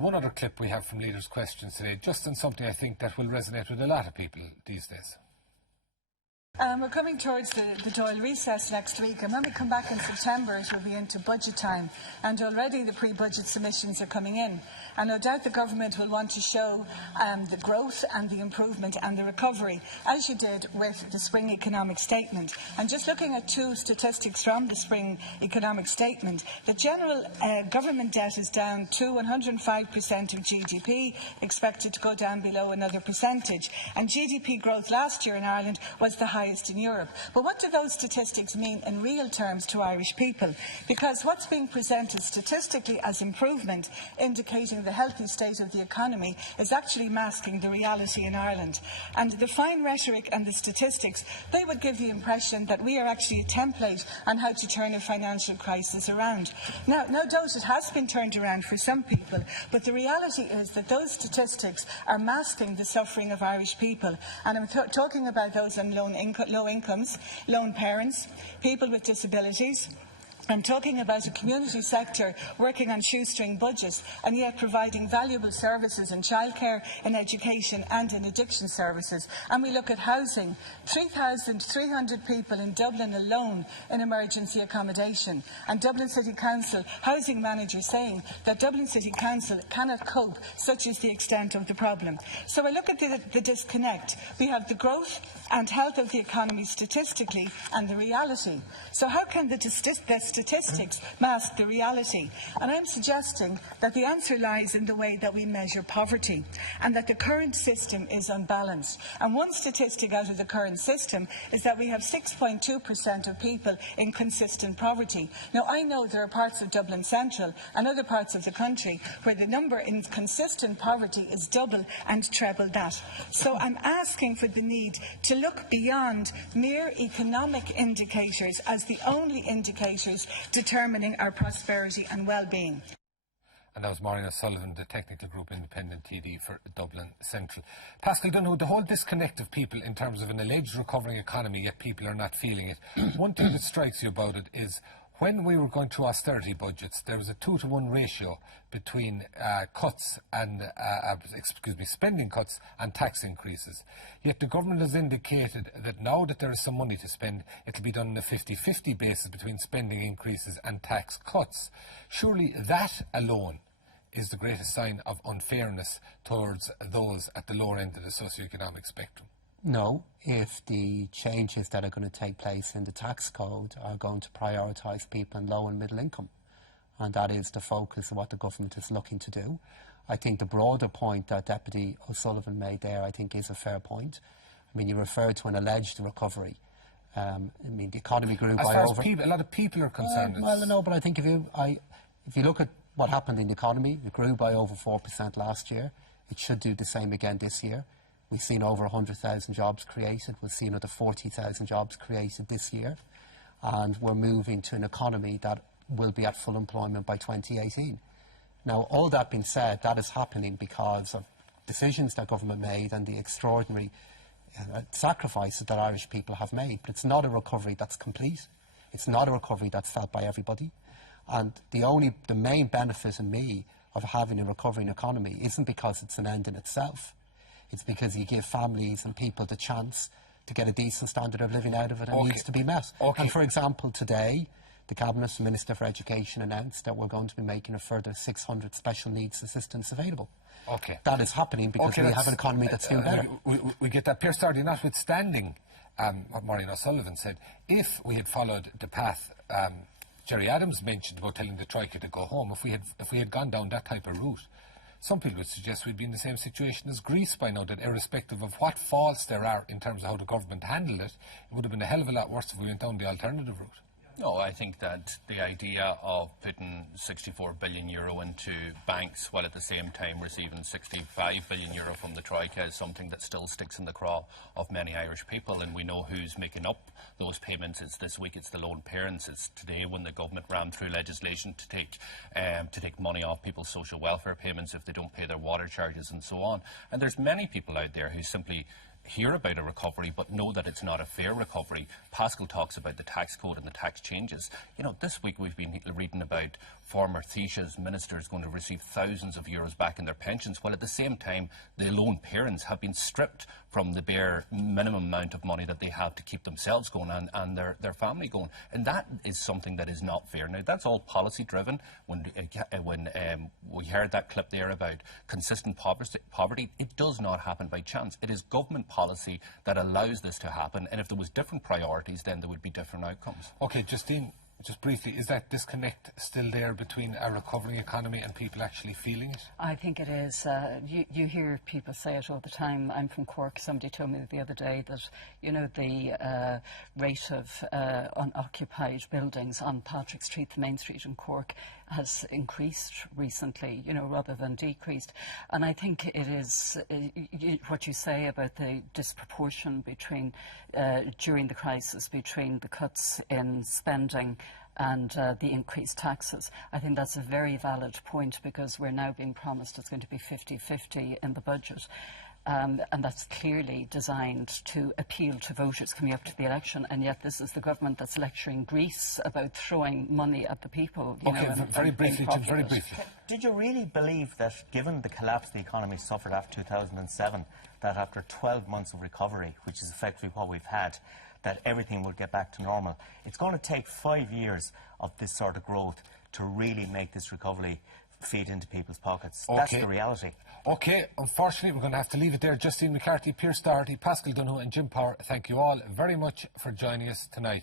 One other clip we have from Leaders' Questions today, just on something I think that will resonate with a lot of people these days. We're coming towards the Dáil recess next week, and when we come back in September it will be into budget time, and already the pre-budget submissions are coming in, and no doubt the government will want to show the growth and the improvement and the recovery, as you did with the Spring Economic Statement. And just looking at two statistics from the Spring Economic Statement, the general government debt is down to 105% of GDP, expected to go down below another percentage, and GDP growth last year in Ireland was the highest in Europe. But what do those statistics mean in real terms to Irish people? Because what's being presented statistically as improvement, indicating the healthy state of the economy, is actually masking the reality in Ireland. And the fine rhetoric and the statistics, they would give the impression that we are actually a template on how to turn a financial crisis around. Now, no doubt it has been turned around for some people, but the reality is that those statistics are masking the suffering of Irish people. And I'm talking about those on low incomes, lone parents, people with disabilities. I'm talking about a community sector working on shoestring budgets and yet providing valuable services in childcare, in education and in addiction services. And we look at housing, 3,300 people in Dublin alone in emergency accommodation. And Dublin City Council housing manager saying that Dublin City Council cannot cope, such is the extent of the problem. So I look at the disconnect. We have the growth and health of the economy statistically and the reality. So how can the statistics mask the reality? And I'm suggesting that the answer lies in the way that we measure poverty, and that the current system is unbalanced. And one statistic out of the current system is that we have 6.2% of people in consistent poverty. Now, I know there are parts of Dublin Central and other parts of the country where the number in consistent poverty is double and treble that. So I'm asking for the need to look beyond mere economic indicators as the only indicators determining our prosperity and well-being. And that was Maureen O'Sullivan, the Technical Group Independent TD for Dublin Central. Pascal Donoghue, the whole disconnect of people in terms of an alleged recovering economy, yet people are not feeling it. One thing that strikes you about it is when we were going through austerity budgets, there was a 2-to-1 ratio between spending cuts and tax increases. Yet the government has indicated that now that there is some money to spend, it will be done on a 50-50 basis between spending increases and tax cuts. Surely that alone is the greatest sign of unfairness towards those at the lower end of the socio-economic spectrum. No, if the changes that are going to take place in the tax code are going to prioritise people in low and middle income. And that is the focus of what the government is looking to do. I think the broader point that Deputy O'Sullivan made there, I think, is a fair point. I mean, you referred to an alleged recovery. I mean, the economy grew by over... a lot of people are concerned. Well, no, but I think if you look at what happened in the economy, it grew by over 4% last year. It should do the same again this year. We've seen over 100,000 jobs created. We'll see another 40,000 jobs created this year. And we're moving to an economy that will be at full employment by 2018. Now, all that being said, that is happening because of decisions that government made and the extraordinary sacrifices that Irish people have made. But it's not a recovery that's complete. It's not a recovery that's felt by everybody. And the main benefit in me of having a recovering economy isn't because it's an end in itself. It's because you give families and people the chance to get a decent standard of living out of it and needs to be met. And for example, today, the Cabinet Minister for Education announced that we're going to be making a further 600 special needs assistants available. That is happening because we have an economy that's doing better. We get that. Pierce Doherty, notwithstanding what Maureen O'Sullivan said, if we had followed the path Jerry Adams mentioned about telling the Troika to go home, if we had gone down that type of route, some people would suggest we'd be in the same situation as Greece by now, that irrespective of what faults there are in terms of how the government handled it, it would have been a hell of a lot worse if we went down the alternative route. No, I think that the idea of putting €64 billion into banks while at the same time receiving €65 billion from the Troika is something that still sticks in the craw of many Irish people, and we know who's making up those payments. It's this week, it's the lone parents. It's today when the government rammed through legislation to take money off people's social welfare payments if they don't pay their water charges and so on. And there's many people out there who simply hear about a recovery but know that it's not a fair recovery. Pascal talks about the tax code and the tax changes. You know, this week we've been reading about former Taoiseach's ministers going to receive thousands of euros back in their pensions, while at the same time the lone parents have been stripped from the bare minimum amount of money that they have to keep themselves going and their family going. And that is something that is not fair. Now, that's all policy driven. When we heard that clip there about consistent poverty, it does not happen by chance. It is government policy that allows this to happen, and if there was different priorities, then there would be different outcomes. Okay, Justine, just briefly, is that disconnect still there between a recovering economy and people actually feeling it? I think it is. You hear people say it all the time. I'm from Cork. Somebody told me the other day that, you know, the rate of unoccupied buildings on Patrick Street, the main street in Cork, has increased recently, you know, rather than decreased. And I think it is what you say about the disproportion between, during the crisis, between the cuts in spending and the increased taxes. I think that's a very valid point, because we're now being promised it's going to be 50-50 in the budget. And that's clearly designed to appeal to voters coming up to the election, and yet this is the government that's lecturing Greece about throwing money at the people. Very briefly, Jim, very briefly. Did you really believe that, given the collapse the economy suffered after 2007, that after 12 months of recovery, which is effectively what we've had, that everything would get back to normal? It's going to take 5 years of this sort of growth to really make this recovery feed into people's pockets. Okay. That's the reality. Okay, unfortunately we're going to have to leave it there. Justine McCarthy, Pierce Doherty, Pascal Donoghue and Jim Power, thank you all very much for joining us tonight.